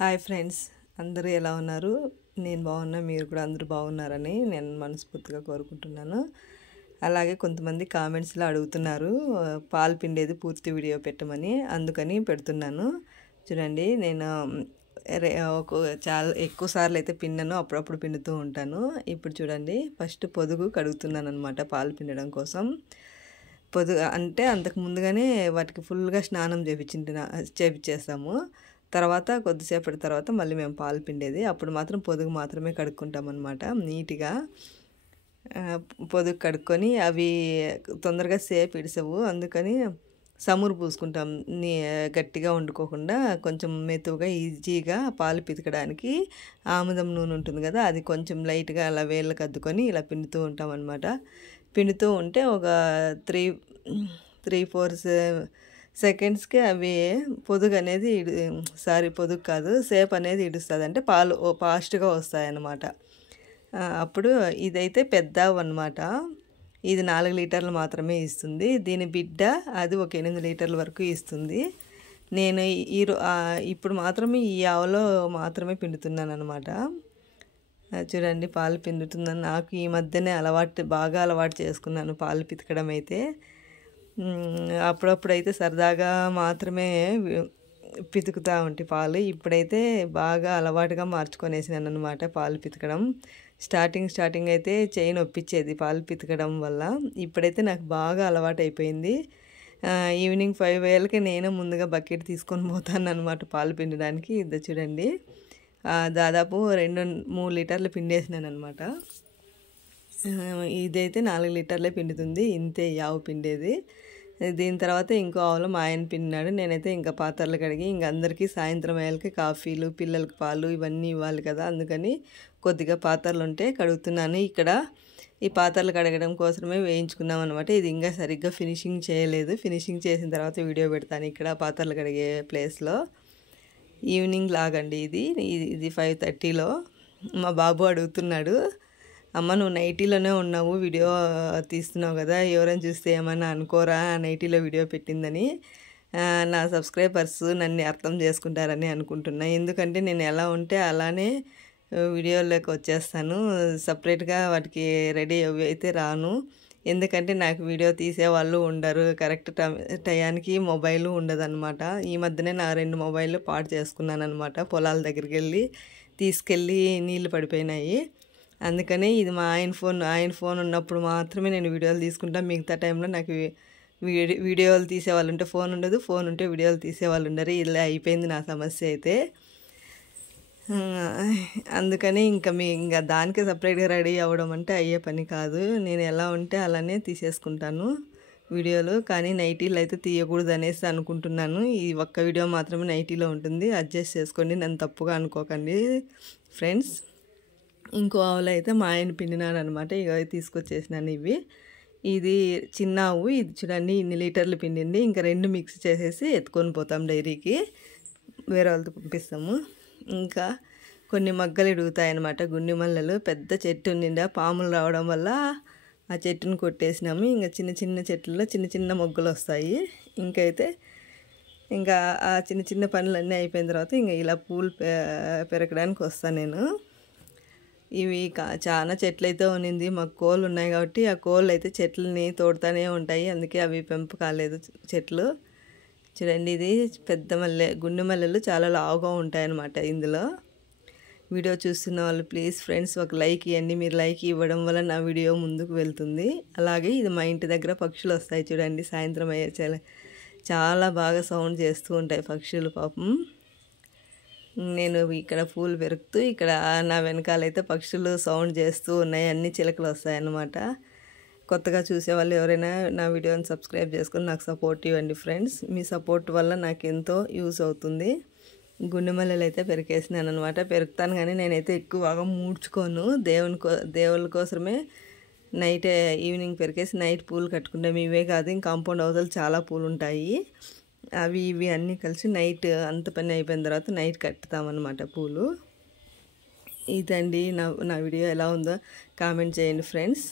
Hi friends, అందరూ ఎలా ఉన్నారు? నేను బాగున్నా, మీరు కూడా అందరూ బాగున్నారని నేను మనస్ఫూర్తిగా కోరుకుంటున్నాను. అలాగే కొంతమంది కామెంట్స్లో అడుగుతున్నారు పాలు పిండేది పూర్తి వీడియో పెట్టమని, అందుకని పెడుతున్నాను. చూడండి, నేను చాలా ఎక్కువ సార్లు అయితే పిండను, అప్పుడప్పుడు పిండుతూ ఉంటాను. ఇప్పుడు చూడండి, ఫస్ట్ పొదుగు కడుగుతున్నాను అనమాట పాలు పిండడం కోసం. పొదుగు అంటే అంతకు ముందుగానే వాటికి ఫుల్గా స్నానం చేపించేస్తాము. తర్వాత కొద్దిసేపటి తర్వాత మళ్ళీ మేము పాలు పిండేది, అప్పుడు మాత్రం పొదుగు మాత్రమే కడుక్కుంటాం అనమాట. నీట్గా పొదుగు కడుక్కొని అవి తొందరగా సేపు ఇడిసవు, అందుకని సమురు పూసుకుంటాం. గట్టిగా వండుకోకుండా కొంచెం మెతువుగా ఈజీగా పాలు పితకడానికి ఆముదం నూనె ఉంటుంది కదా, అది కొంచెం లైట్గా అలా వేళ్ళకి అద్దుకొని ఇలా పిండుతూ ఉంటాం అనమాట. పిండుతూ ఉంటే ఒక 3-4 సెకండ్స్కి అవి పొదుగు అనేది పొదుగు కాదు, సేపు అనేది ఇడుస్తుంది, అంటే పాలు ఫాస్ట్గా వస్తాయన్నమాట. అప్పుడు ఇదైతే పెద్ద అనమాట. ఇది 4 లీటర్లు మాత్రమే ఇస్తుంది. దీని బిడ్డ అది ఒక 8 లీటర్ల వరకు ఇస్తుంది. నేను ఇప్పుడు మాత్రమే ఈ ఆవులో మాత్రమే పిండుతున్నాను అనమాట. చూడండి, పాలు పిండుతున్నాను. నాకు ఈ మధ్యనే బాగా అలవాటు చేసుకున్నాను పాలు పితకడం అయితే. అప్పుడప్పుడైతే సరదాగా మాత్రమే పితుకుతూ ఉంటే పాలు, ఇప్పుడైతే బాగా అలవాటుగా మార్చుకొనేసినాను అనమాట పాలు పితకడం. స్టార్టింగ్ అయితే చేయి నొప్పించేది పాలు పితకడం వల్ల, ఇప్పుడైతే నాకు బాగా అలవాటు అయిపోయింది. ఈవినింగ్ 5 వేలకి నేను ముందుగా బకెట్ తీసుకొని పోతాను అనమాట పాలు పిండడానికి. ఇది చూడండి, దాదాపు 2-3 లీటర్లు పిండేసినాను అనమాట. ఇదైతే 4 లీటర్లే పిండుతుంది, ఇంతే ఈ ఆవు పిండేది. దీని తర్వాత ఇంకో ఆవులో మా ఆయన పిండినాడు. నేనైతే ఇంకా పాత్రలు కడిగి ఇంక అందరికీ సాయంత్రం వేళకి కాఫీలు, పిల్లలకి పాలు ఇవన్నీ ఇవ్వాలి కదా, అందుకని కొద్దిగా పాత్రలు ఉంటే కడుగుతున్నాను. ఇక్కడ ఈ పాత్రలు కడగడం కోసమే వేయించుకున్నాం అనమాట. ఇది ఇంకా సరిగ్గా ఫినిషింగ్ చేయలేదు. ఫినిషింగ్ చేసిన తర్వాత వీడియో పెడతాను ఇక్కడ పాత్రలు కడిగే ప్లేస్లో. ఈవినింగ్ లాగండి ఇది 5:30లో. మా బాబు అడుగుతున్నాడు, అమ్మ నువ్వు నైటీలోనే ఉన్నావు, వీడియో తీస్తున్నావు కదా, ఎవరైనా చూస్తే ఏమన్నా అనుకోరా నైటీలో వీడియో పెట్టిందని. నా సబ్స్క్రైబర్స్ నన్ను అర్థం చేసుకుంటారని అనుకుంటున్నా, ఎందుకంటే నేను ఎలా ఉంటే అలానే వీడియోలోకి వచ్చేస్తాను. సపరేట్గా వాటికి రెడీ అవి అయితే రాను, ఎందుకంటే నాకు వీడియో తీసేవాళ్ళు ఉండరు, కరెక్ట్ టయానికి మొబైలు ఉండదన్నమాట. ఈ మధ్యనే నా 2 మొబైళ్ళు పాడు చేసుకున్నాను అనమాట. పొలాల దగ్గరికి తీసుకెళ్ళి నీళ్ళు పడిపోయినాయి. అందుకనే ఇది మా ఆయన ఫోన్ ఉన్నప్పుడు మాత్రమే నేను వీడియోలు తీసుకుంటాను. మిగతా టైంలో నాకు వీడియోలు తీసేవాళ్ళు ఉంటే ఫోన్ ఉండదు, ఫోన్ ఉంటే వీడియోలు తీసేవాళ్ళు ఉండరు. ఇలా అయిపోయింది నా సమస్య అయితే. అందుకని ఇంకా దానికే సపరేట్గా రెడీ అవ్వడం అంటే అయ్యే పని కాదు. నేను ఎలా ఉంటే అలానే తీసేసుకుంటాను వీడియోలు, కానీ నైటీలు అయితే తీయకూడదు అనేసి అనుకుంటున్నాను. ఈ ఒక్క వీడియో మాత్రమే నైటీలో ఉంటుంది, అడ్జస్ట్ చేసుకోండి, నన్ను తప్పుగా అనుకోకండి ఫ్రెండ్స్. ఇంకో ఆవులో అయితే మా ఆయన పిండినాడు అనమాట. ఇక తీసుకొచ్చేసినాను ఇవి. ఇది చిన్న ఆవు, ఇది చూడండి ఇన్ని లీటర్లు పిండింది. ఇంకా 2 మిక్స్ చేసేసి ఎత్తుకొని పోతాం డైరీకి, వేరే వాళ్ళతో పంపిస్తాము. ఇంకా కొన్ని మగ్గలు ఎడుగుతాయి అనమాట, గుండి మల్లెలు. పెద్ద చెట్టు నిండా పాములు రావడం వల్ల ఆ చెట్టును కొట్టేసినాము. ఇంకా చిన్న చెట్లలో చిన్న మొగ్గలు వస్తాయి. ఇంకా ఆ చిన్న పనులన్నీ అయిపోయిన తర్వాత ఇంకా ఇలా పూలు పెరగడానికి వస్తాను నేను. ఇవి చాలా చెట్లు అయితే ఉన్నింది, మాకు కోళ్ళు ఉన్నాయి కాబట్టి ఆ కోళ్ళు అయితే చెట్లని తోడుతూనే ఉంటాయి, అందుకే అవి పెంపు కాలేదు చెట్లు. చూడండి, ఇది పెద్ద గుండె మల్లెలు చాలా లావుగా ఉంటాయన్నమాట. ఇందులో వీడియో చూస్తున్న వాళ్ళు ప్లీజ్ ఫ్రెండ్స్ ఒక లైక్ ఇవ్వండి. మీరు లైక్ ఇవ్వడం వల్ల నా వీడియో ముందుకు వెళ్తుంది. అలాగే ఇది మా ఇంటి దగ్గర పక్షులు వస్తాయి చూడండి, సాయంత్రం అయ్యే చాలా బాగా సౌండ్ చేస్తూ ఉంటాయి పక్షులు పాపం. నేను ఇక్కడ పూలు పెరుగుతూ ఇక్కడ నా వెనకాలైతే పక్షులు సౌండ్ చేస్తూ ఉన్నాయి, అన్ని చిలకలు వస్తాయన్నమాట. కొత్తగా చూసేవాళ్ళు ఎవరైనా నా వీడియోని సబ్స్క్రైబ్ చేసుకొని నాకు సపోర్ట్ ఇవ్వండి ఫ్రెండ్స్. మీ సపోర్ట్ వల్ల నాకు ఎంతో యూస్ అవుతుంది. గుండె మల్లెలు అయితే పెరికేసినాను అనమాట. పెరుగుతాను కానీ నేనైతే ఎక్కువగా మూడ్చుకోను. దేవుళ్ళ కోసమే ఈవినింగ్ పెరికేసి నైట్ పూలు కట్టుకుంటాము. ఇవే కాదు, ఇంకా కాంపౌండ్ అవతల చాలా పూలు ఉంటాయి, అవి ఇవి అన్నీ కలిసి నైట్ అంత పని అయిపోయిన తర్వాత నైట్ కట్టుతామన్నమాట పూలు. ఇదండి నా వీడియో ఎలా ఉందో కామెంట్ చేయండి ఫ్రెండ్స్.